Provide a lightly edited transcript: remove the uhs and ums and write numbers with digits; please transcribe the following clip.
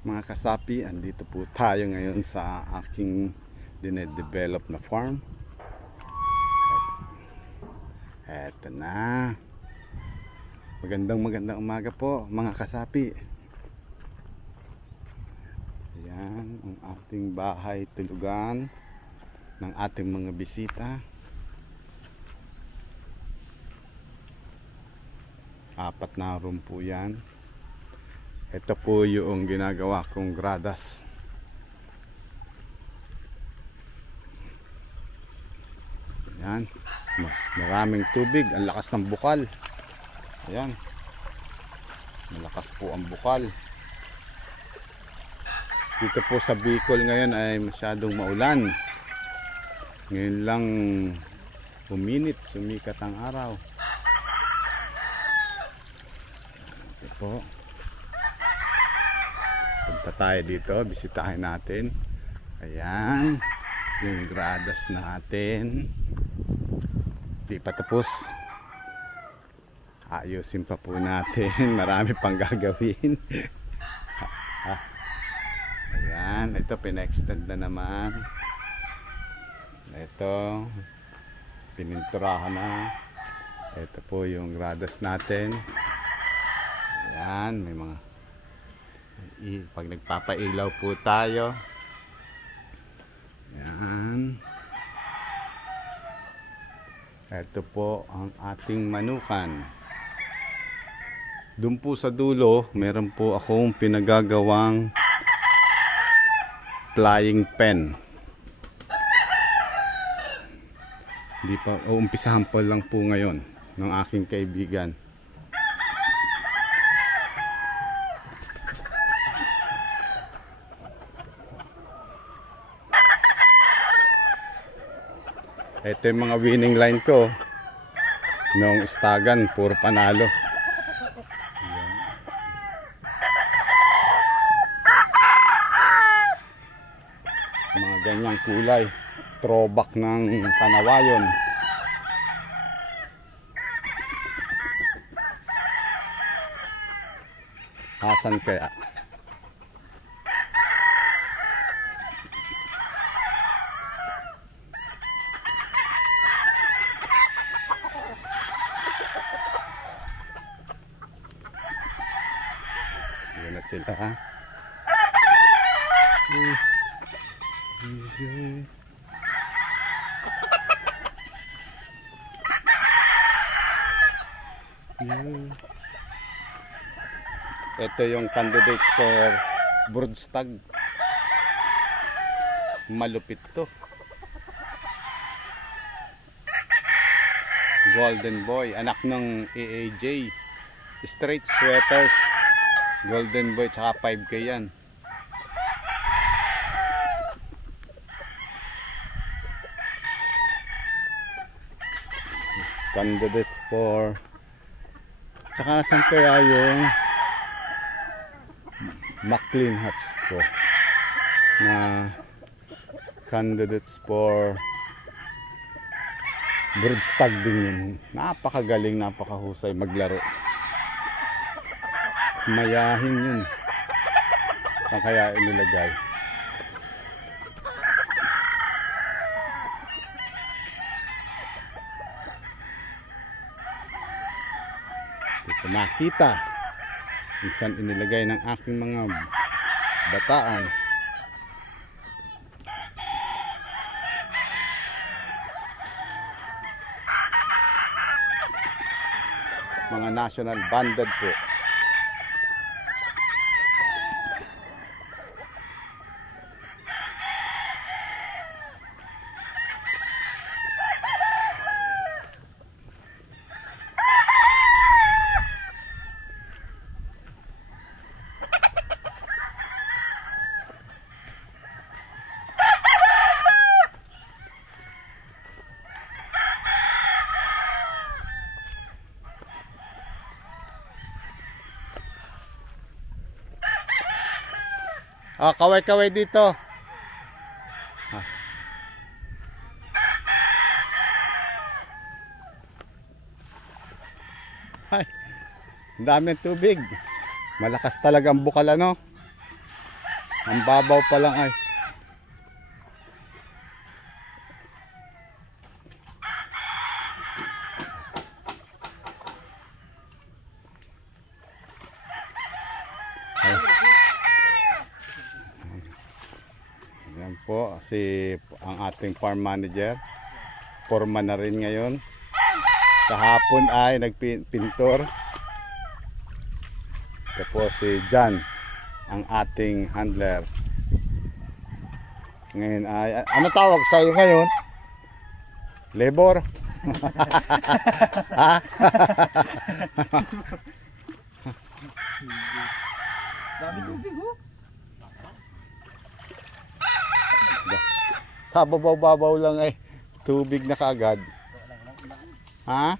Mga kasapi, andito po tayo ngayon sa aking dinedevelop na farm. Eto na. Magandang umaga po mga kasapi. Ayan ang ating bahay tulugan ng ating mga bisita. Apat na room po yan. Ito po yung ginagawa kong gradas. Ayan. Mas maraming tubig. Ang lakas ng bukal. Ayan. Malakas po ang bukal. Dito po sa Bicol ngayon ay masyadong maulan. Ngayon lang sumikat ang araw. Ito po. Punta tayo dito, bisitahin natin. Ayan, yung gradas natin. Di pa tapos. Ayusin pa po natin. Marami pang gagawin. Ayan, ito pina-extend na naman. Ito, pininturahan na. Ito po yung gradas natin. Ayan, may mga pag nagpapailaw po tayo. Ayan. Ito po ang ating manukan. Doon po sa dulo, meron po akong pinagagawang flying pen. Hindi pa, umpisahan pa lang po ngayon ng aking kaibigan. Ito yung mga winning line ko noong istagan, puro panalo. Ayan. Mga ganyang kulay, throwback ng Panawayon. Hasan kaya. Yan na sila, ha? Ito yung candidates for broodstag. Malupit to. Golden Boy, anak ng AAJ. Straight sweaters. Golden Boy, tsaka 5K yan. Candidates for, tsaka nasan kaya yung McLean Hats ko na candidates for broodstag din yun. Napakagaling, napakahusay maglaro. Mayahin yun. Saan kaya inilagay? Dito makita kung saan inilagay ng aking mga bataan. Mga national banded po. Ah, kaway-kaway dito. Ah. Ay, ang daming tubig. Malakas talaga ang bukal, ano? Ang babaw pa lang ay. Ay. Yan po si ang ating farm manager. Forma na rin ngayon. Kahapon ay nagpintor. Tapos si John, ang ating handler. Ngayon ay, ano tawag sa iyo ngayon? Labor? Ha? Dami tubig ho. Kababaw-babaw lang ay tubig na kaagad. Ha?